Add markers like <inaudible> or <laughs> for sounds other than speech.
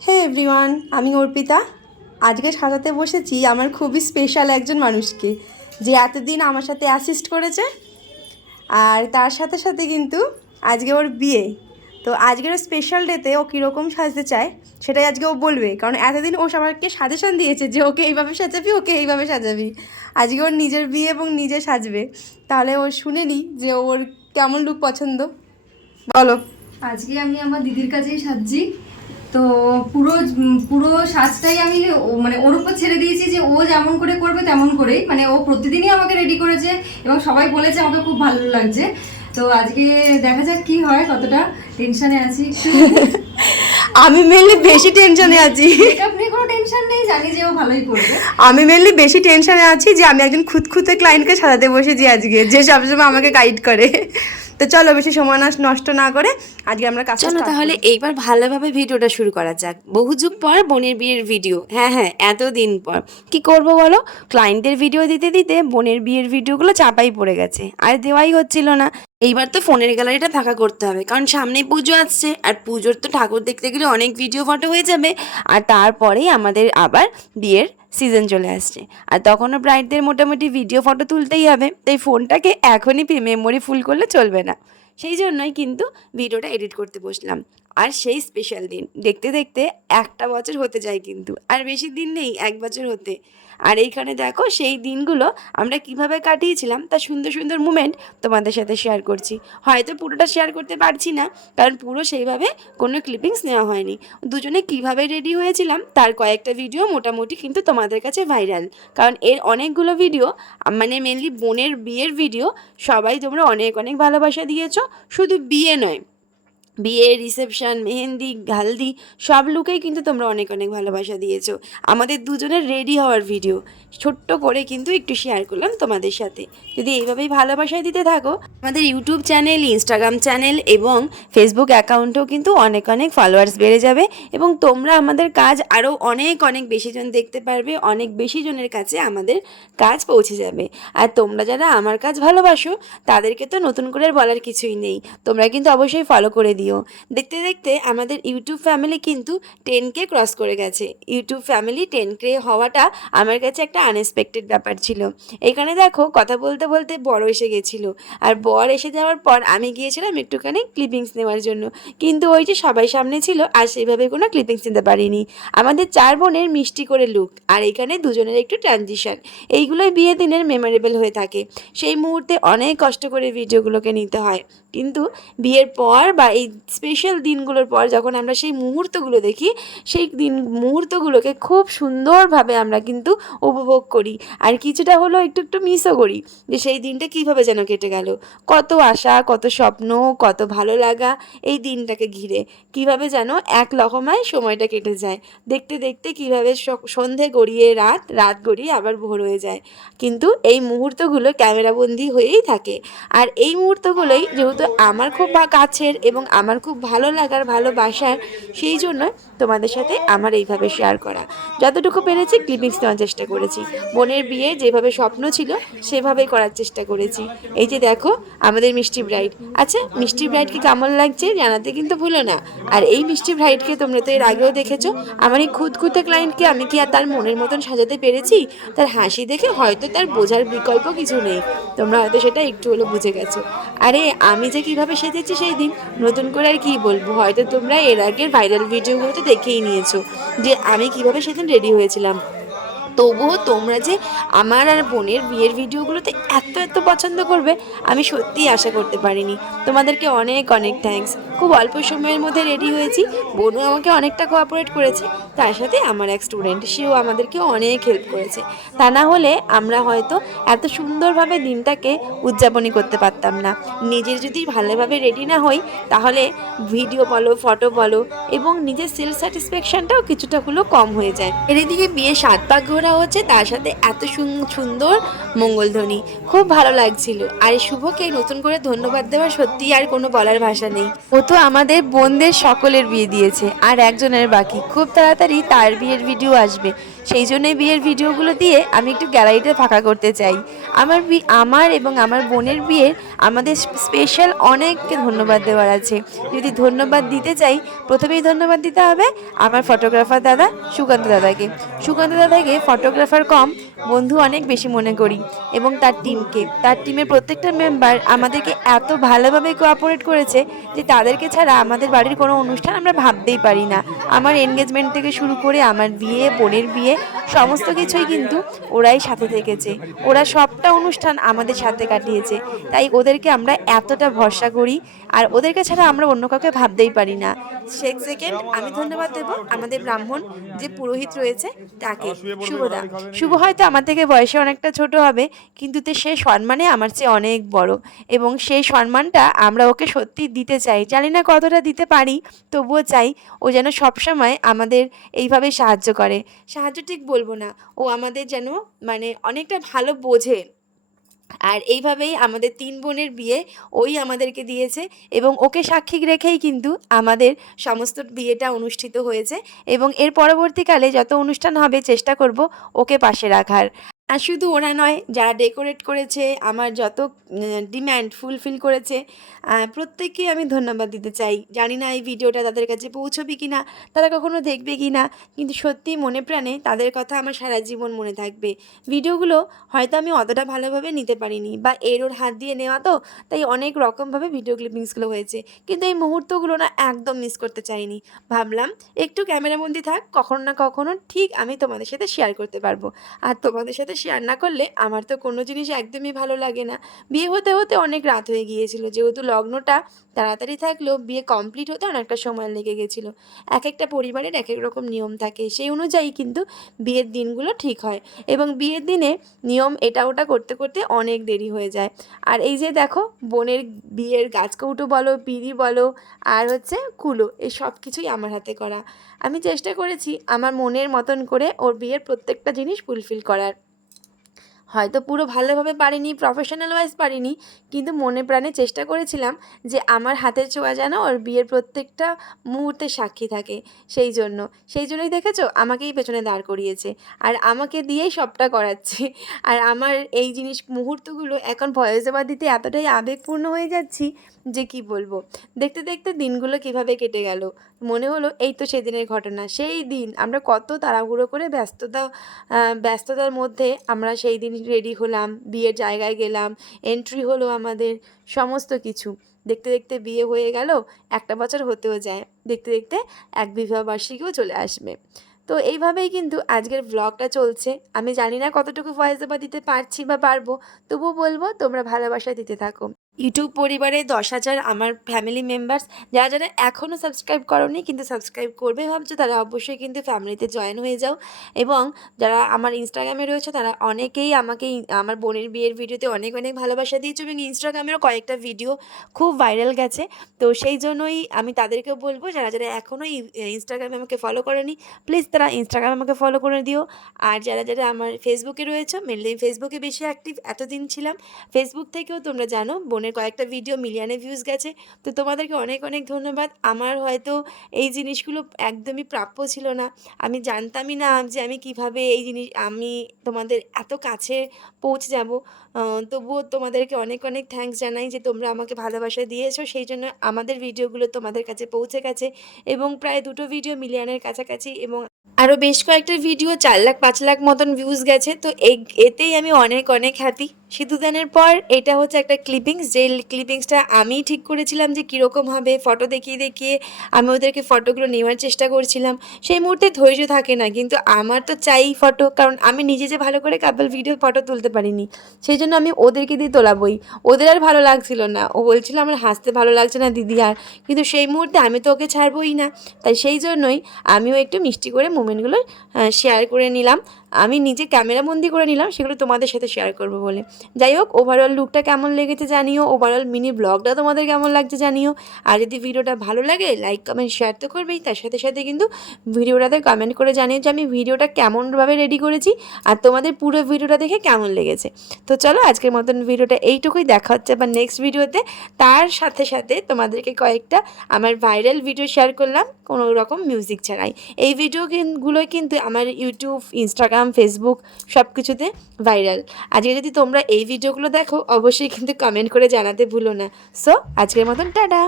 হে everyone, আমি অর্পিতা। আজকে সাজাতে বসেছি আমার খুবই স্পেশাল একজন মানুষকে, যে এতদিন আমার সাথে অ্যাসিস্ট করেছে। আর তার সাথে সাথে কিন্তু আজকে ওর বিয়ে। তো আজকের স্পেশাল ডেতে ও কীরকম সাজতে চায়, সেটাই আজকে ও বলবে। কারণ এতদিন ও সবাইকে সাজেশন দিয়েছে যে ওকে এইভাবে সাজাবি, ওকে এইভাবে সাজাবি। আজকে ওর নিজের বিয়ে এবং নিজে সাজবে। তাহলে ও শুনে নিই যে ওর কেমন লুক পছন্দ। বলো। আজকে আমি আমার দিদির কাছেই সাজছি। তো পুরো পুরো সাজটাই আমি ও- মানে ওর উপর ছেড়ে দিয়েছি যে ও যেমন করে করবে তেমন করেই। মানে ও প্রতিদিনই আমাকে রেডি করেছে এবং সবাই বলেছে আমাকে খুব ভালো লাগছে। তো আজকে দেখা যাক কি হয় কতটা টেনশনে আছি। <laughs> আমি মেনলি বেশি টেনশনে আছি। মেকআপ নিয়ে কোনো টেনশন নেই জানি যে ও ভালোই করবে। আমি মেনলি বেশি টেনশনে আছি যে আমি একজন খুঁতখুঁতে ক্লায়েন্টকে সাজাতে বসেছি আজকে যে সবসময় আমাকে গাইড করে। তো চলো বেশি সময় নষ্ট না করে আজকে আমরা কাজ চলো তাহলে এইবার ভালোভাবে ভিডিওটা শুরু করা যাক। বহু যুগ পর বোনের বিয়ের ভিডিও। হ্যাঁ হ্যাঁ এতদিন পর। কি করব বলো? ক্লায়েন্টের ভিডিও দিতে দিতে বোনের বিয়ের ভিডিওগুলো চাপাই পড়ে গেছে। আর দেওয়াই হচ্ছিল না। এইবার তো ফোনের গ্যালারিটা ফাঁকা করতে হবে। কারণ সামনেই পুজো আসছে। আর পুজোর তো ঠাকুর দেখতে গেলে অনেক ভিডিও ফটো হয়ে যাবে। আর তারপরেই আমাদের আবার বিয়ের সিজন চলে আসছে। আর তখনও ব্রাইডদের মোটামুটি ভিডিও ফটো তুলতেই হবে। তাই ফোনটাকে এখনই মেমোরি ফুল করলে চলবে না। সেই জন্যই কিন্তু ভিডিওটা এডিট করতে বসলাম। আর সেই স্পেশাল দিন। দেখতে দেখতে একটা বছর হতে যায় কিন্তু, আর বেশি দিন নেই, এক বছর হতে। আর এইখানে দেখো সেই দিনগুলো আমরা কীভাবে কাটিয়েছিলাম, তা সুন্দর সুন্দর মুমেন্ট তোমাদের সাথে শেয়ার করছি। হয়তো পুরোটা শেয়ার করতে পারছি না, কারণ পুরো সেইভাবে কোনো ক্লিপিংস নেওয়া হয়নি। দুজনে কীভাবে রেডি হয়েছিলাম, তার কয়েকটা ভিডিও মোটামুটি কিন্তু তোমাদের কাছে ভাইরাল কারণ এর অনেকগুলো ভিডিও মানে মেনলি বোনের বিয়ের ভিডিও সবাই তোমরা অনেক অনেক ভালোবাসা দিয়েছ, শুধু বিয়ে নয়। বিয়ে রিসেপশন মেহেন্দি হালদি সব লুকেই কিন্তু তোমরা অনেক অনেক ভালোবাসা দিয়েছ। আমাদের দুজনের রেডি হওয়ার ভিডিও ছোট্ট করে কিন্তু একটু শেয়ার করলাম তোমাদের সাথে। যদি এইভাবেই ভালোবাসা দিতে থাকো, আমাদের ইউটিউব চ্যানেল ইনস্টাগ্রাম চ্যানেল এবং ফেসবুক অ্যাকাউন্টেও কিন্তু অনেক অনেক ফলোয়ার্স বেড়ে যাবে এবং তোমরা আমাদের কাজ আরও অনেক অনেক বেশি জন দেখতে পারবে, অনেক বেশি জনের কাছে আমাদের কাজ পৌঁছে যাবে। আর তোমরা যারা আমার কাজ ভালোবাসো, তাদেরকে তো নতুন করে বলার কিছুই নেই। তোমরা কিন্তু অবশ্যই ফলো করে দিও। দেখতে দেখতে আমাদের ইউটিউব ফ্যামিলি কিন্তু টেন কে ক্রস করে গেছে। ইউটিউব ফ্যামিলি টেন কে হওয়াটা আমার কাছে একটা আনএক্সপেক্টেড ব্যাপার ছিল। এখানে দেখো কথা বলতে বলতে বড় এসে গেছিল। আর বর এসে যাওয়ার পর আমি গিয়েছিলাম একটুখানি ক্লিপিংস নেওয়ার জন্য। কিন্তু ওই যে সবাই সামনে ছিল, আর সেইভাবে কোনো ক্লিপিংস নিতে পারিনি। আমাদের চার বোনের মিষ্টি করে লুক আর এখানে দুজনের একটু ট্রানজিশন এইগুলোই বিয়ে দিনের মেমোরেবল হয়ে থাকে। সেই মুহূর্তে অনেক কষ্ট করে ভিডিওগুলোকে নিতে হয়। কিন্তু বিয়ের পর বা এই স্পেশাল দিনগুলোর পর যখন আমরা সেই মুহূর্তগুলো দেখি, সেই দিন, মুহূর্তগুলোকে খুব সুন্দরভাবে আমরা কিন্তু উপভোগ করি। আর কিছুটা হলো একটু একটু মিসও করি যে সেই দিনটা কীভাবে যেন কেটে গেল। কত আশা, কত স্বপ্ন, কত ভালো লাগা এই দিনটাকে ঘিরে। কীভাবে যেন এক লহমায় সময়টা কেটে যায়। দেখতে দেখতে কীভাবে সন্ধে গড়িয়ে রাত রাত গড়িয়ে আবার ভোর হয়ে যায়। কিন্তু এই মুহূর্তগুলো ক্যামেরাবন্দি হয়েই থাকে। আর এই মুহূর্তগুলোই যেহেতু আমার খুব কাছের এবং আমার খুব ভালো লাগার ভালোবাসার সেই জন্য তোমাদের সাথে আমার এইভাবে শেয়ার করা। যতটুকু পেরেছি ক্লিপিংস নেওয়ার চেষ্টা করেছি। বোনের বিয়ে যেভাবে স্বপ্ন ছিল, সেভাবেই করার চেষ্টা করেছি। এই যে দেখো, আমাদের মিষ্টি ব্রাইড আচ্ছা মিষ্টি ব্রাইডকে কেমন লাগছে জানাতে কিন্তু ভুলো না। আর এই মিষ্টি ব্রাইডকে তোমরা তো এর আগেও দেখেছ। আমার এই খুদখুতে ক্লায়েন্টকে আমি কি আর তার মনের মতন সাজাতে পেরেছি? তার হাসি দেখে হয়তো তার বোঝার বিকল্প কিছু নেই। তোমরা হয়তো সেটা একটু হলো বুঝে গেছো। আরে, আমি যে কীভাবে সেজেছি সেই দিন, নতুন করে আর কি বলব? হয়তো তোমরা এর আগের ভাইরাল ভিডিওগুলো তো দেখেই নিয়েছো যে আমি কীভাবে সেদিন রেডি হয়েছিলাম। তবুও তোমরা যে আমার আর বোনের বিয়ের ভিডিওগুলোতে এত এত পছন্দ করবে, আমি সত্যিই আশা করতে পারিনি। তোমাদেরকে অনেক অনেক থ্যাঙ্কস খুব অল্প সময়ের মধ্যে রেডি হয়েছি। বোনও আমাকে অনেকটা কোঅপারেট করেছে। তার সাথে আমার এক স্টুডেন্ট সেও আমাদেরকে অনেক হেল্প করেছে। তা না হলে আমরা হয়তো এত সুন্দরভাবে দিনটাকে উদযাপনই করতে পারতাম না। নিজের যদি ভালোভাবে রেডি না হই, তাহলে ভিডিও বলো ফটো বলো, এবং নিজের সেলফ স্যাটিসফ্যাকশনটাও কিছুটা হলেও কম হয়ে যায়। এর এদিকে বিয়ে সাত পাক ঘোরা হচ্ছে, তার সাথে এত সুন- সুন্দর মঙ্গলধ্বনি। খুব ভালো লাগছিল। আর শুভকে নতুন করে ধন্যবাদ দেওয়ার সত্যি আর কোনো বলার ভাষা নেই। ও তো আমাদের বোনদের সকলের বিয়ে দিয়েছে, আর একজনের বাকি। খুব তাড়াতাড়ি তার বিয়ের ভিডিও আসবে। সেই জন্যই বিয়ের ভিডিওগুলো দিয়ে আমি একটু গ্যালারিটা ফাঁকা করতে চাই। আমার আমার এবং আমার বোনের বিয়ের আমাদের স্পেশাল অনেককে ধন্যবাদ দেওয়ার আছে। যদি ধন্যবাদ দিতে চাই, প্রথমেই ধন্যবাদ দিতে হবে আমার ফটোগ্রাফার দাদা সুকান্ত দাদাকে। সুকান্ত দাদাকে ফটোগ্রাফার কম বন্ধু অনেক বেশি মনে করি এবং তার টিমকে। তার টিমের প্রত্যেকটা মেম্বার আমাদেরকে এত ভালোভাবে কোঅপারেট করেছে যে তাদেরকে ছাড়া আমাদের বাড়ির কোনো অনুষ্ঠান আমরা ভাবতেই পারি না। আমার এনগেজমেন্ট থেকে শুরু করে আমার বিয়ে, বোনের বিয়ে সমস্ত কিছুই কিন্তু ওরাই সাথে থেকেছে। ওরা সবটা অনুষ্ঠান আমাদের সাথে কাটিয়েছে। তাই ওদেরকে আমরা এতটা ভরসা করি আর ওদেরকে ছাড়া আমরা অন্য কাউকে ভাবতেই পারি না। শেখ সেকেন্ড আমি ধন্যবাদ দেব আমাদের ব্রাহ্মণ যে পুরোহিত রয়েছে তাকে। শুভদা। শুভ হয়তো আমার থেকে বয়সে অনেকটা ছোট হবে, কিন্তু তে সে সম্মানে আমার চেয়ে অনেক বড়। এবং সেই সম্মানটা আমরা ওকে সত্যি দিতে চাই। জানি না কতটা দিতে পারি, তবুও চাই ও যেন সবসময় আমাদের এইভাবে সাহায্য করে। সাহায্য ঠিক বলব না। ও আমাদের যেন মানে অনেকটা ভালো বোঝে। আর এইভাবেই আমাদের তিন বোনের বিয়ে ওই আমাদেরকে দিয়েছে এবং ওকে সাক্ষী রেখেই কিন্তু আমাদের সমস্ত বিয়েটা অনুষ্ঠিত হয়েছে এবং এর পরবর্তীকালে যত অনুষ্ঠান হবে চেষ্টা করব ওকে পাশে রাখার। আর শুধু ওরা নয় যারা ডেকোরেট করেছে আমার যত ডিম্যান্ড ফুলফিল করেছে আহ, প্রত্যেককেই আমি ধন্যবাদ দিতে চাই। জানি না এই ভিডিওটা তাদের কাছে পৌঁছবে কি না তারা কখনো দেখবে কি না কিন্তু সত্যিই মনে প্রাণে তাদের কথা আমার সারা জীবন মনে থাকবে। ভিডিওগুলো হয়তো আমি অতটা ভালোভাবে নিতে পারিনি বা এর ওর হাত দিয়ে নেওয়া তো তাই অনেক রকমভাবে ভিডিও ক্লিপিংসগুলো হয়েছে কিন্তু এই মুহূর্তগুলো না একদম মিস করতে চাইনি। ভাবলাম একটু ক্যামেরাবন্দি থাক কখনো না কখনো ঠিক আমি তোমাদের সাথে শেয়ার করতে পারব। আর তোমাদের সাথে শেয়ার রান্না করলে আমার তো কোনো জিনিস একদমই ভালো লাগে না। বিয়ে হতে হতে অনেক রাত হয়ে গিয়েছিল। যেহেতু লগ্নটা তাড়াতাড়ি থাকলেও বিয়ে কমপ্লিট হতে অনেকটা সময় লেগে গেছিল। এক একটা পরিবারের এক এক রকম নিয়ম থাকে। সেই অনুযায়ী কিন্তু বিয়ের দিনগুলো ঠিক হয় এবং বিয়ের দিনে নিয়ম এটা ওটা করতে করতে অনেক দেরি হয়ে যায়। আর এই যে দেখো, বোনের বিয়ের গাছকৌটো বলো, পিড়ি বলো, আর হচ্ছে কুলো এই সব কিছুই আমার হাতে করা। আমি চেষ্টা করেছি আমার মনের মতন করে ওর বিয়ের প্রত্যেকটা জিনিস ফুলফিল করার। হয়তো পুরো ভালোভাবে পারিনি প্রফেশনাল ওয়াইজ পারিনি, কিন্তু মনে প্রাণে চেষ্টা করেছিলাম যে আমার হাতের ছোঁয়া যেন ওর বিয়ের প্রত্যেকটা মুহূর্তে সাক্ষী থাকে। সেই জন্য, সেই জন্যই দেখেছ? আমাকেই পেছনে দাঁড় করিয়েছে। আর আমাকে দিয়েই সবটা করাচ্ছে। আর আমার এই জিনিস, মুহূর্তগুলো এখন ভয়েস দেওয়া দিতে এতটাই আবেগপূর্ণ হয়ে যাচ্ছি যে কি বলব? দেখতে দেখতে দিনগুলো কীভাবে কেটে গেল? মনে হলো, এই তো সেদিনের ঘটনা। সেই দিন আমরা কত তাড়াহুড়ো করে ব্যস্ততা ব্যস্ততার মধ্যে আমরা সেই দিন রেডি হলাম, বিয়ের জায়গায় গেলাম এন্ট্রি হলো আমাদের, সমস্ত কিছু। দেখতে দেখতে বিয়ে হয়ে গেল, একটা বছর হতেও যায়। দেখতে দেখতে এক বিবাহ বার্ষিকীও চলে আসবে। তো এইভাবেই কিন্তু আজকের ব্লগটা চলছে। আমি জানি না কতটুকু ভয়েস ওভার দিতে পারছি বা পারব, তবুও বলব তোমরা ভালোবাসা দিতে থাকো। ইউটিউব পরিবারে দশ হাজার আমার ফ্যামিলি মেম্বার্স যারা যারা এখনও সাবস্ক্রাইব করনি কিন্তু সাবস্ক্রাইব করবে ভাবছ, তারা অবশ্যই কিন্তু ফ্যামিলিতে জয়েন হয়ে যাও। এবং যারা আমার ইনস্টাগ্রামে রয়েছে, তারা অনেকেই আমাকে আমার বোনের বিয়ের ভিডিওতে অনেক অনেক ভালোবাসা দিয়েছ এবং ইনস্টাগ্রামেরও কয়েকটা ভিডিও খুব ভাইরাল গেছে। তো সেই জন্যই আমি তাদেরকেও বলব, যারা যারা এখনও ইনস্টাগ্রামে আমাকে ফলো করেনি প্লিজ তারা ইনস্টাগ্রামে আমাকে ফলো করে দিও। আর যারা যারা আমার ফেসবুকে রয়েছে মেনলি ফেসবুকে বেশি অ্যাক্টিভ এতদিন ছিলাম। ফেসবুক থেকেও তোমরা জানো বোনের কয়েকটা ভিডিও মিলিয়নে ভিউজ গেছে। তো তোমাদেরকে অনেক অনেক ধন্যবাদ। আমার হয়তো এই জিনিসগুলো একদমই প্রাপ্য ছিল না। আমি জানতামই না যে আমি কীভাবে এই জিনিস, আমি তোমাদের এত কাছে পৌঁছে যাব। তবুও তোমাদেরকে অনেক অনেক থ্যাঙ্কস জানাই যে তোমরা আমাকে ভালোবাসা দিয়েছ। সেই জন্য আমাদের ভিডিওগুলো তোমাদের কাছে পৌঁছে গেছে এবং প্রায় দুটো ভিডিও মিলিয়নের কাছাকাছি এবং আরও বেশ কয়েকটা ভিডিও চার লাখ, পাঁচ লাখ মতন ভিউজ গেছে। তো এতেই আমি অনেক অনেক হ্যাপি সিঁদুরদানের পর এটা হচ্ছে একটা ক্লিপিংস যে ক্লিপিংসটা আমি ঠিক করেছিলাম যে কীরকম হবে ফটো দেখিয়ে দেখিয়ে আমি ওদেরকে ফটোগুলো নেওয়ার চেষ্টা করছিলাম। সেই মুহূর্তে ধৈর্য থাকে না, কিন্তু আমার তো চাই ফটো কারণ আমি নিজে যে ভালো করে কাপল ভিডিও ফটো তুলতে পারিনি। সেই জন্য আমি ওদেরকে দিয়ে তোলাবই। ওদের আর ভালো লাগছিল না। ও বলছিল, আমার হাসতে ভালো লাগছে না, দিদি আর। কিন্তু সেই মুহূর্তে আমি তো ওকে ছাড়বই না। তাই সেই জন্যই আমিও একটু মিষ্টি করে মোমেন্টগুলো শেয়ার করে নিলাম। আমি নিজে ক্যামেরা বন্দি করে নিলাম, সেগুলো তোমাদের সাথে শেয়ার করব বলে। যাই হোক ওভারঅল লুকটা কেমন লেগেছে জানিও ওভারঅল মিনি ব্লগটা তোমাদের কেমন লাগছে জানিও। আর যদি ভিডিওটা ভালো লাগে লাইক কমেন্ট শেয়ার তো করবেই। তার সাথে সাথে কিন্তু ভিডিওটাতে কমেন্ট করে জানিও যে আমি ভিডিওটা কেমনভাবে রেডি করেছি আর তোমাদের পুরো ভিডিওটা দেখে কেমন লেগেছে। তো চলো, আজকের মতন ভিডিওটা এইটুকুই। দেখা হচ্ছে আবার নেক্সট ভিডিওতে। তার সাথে সাথে তোমাদেরকে কয়েকটা আমার ভাইরাল ভিডিও শেয়ার করলাম, কোনো রকম মিউজিক ছাড়াই। এই ভিডিওগুলোই কিন্তু আমার ইউটিউব ইনস্টাগ্রাম ফেসবুক সব কিছুতে ভাইরাল আজকে যদি তোমরা এই ভিডিওগুলো দেখো, অবশ্যই কিন্তু কমেন্ট করে জানাতে ভুলো না। সো আজকের মতন, টাটা!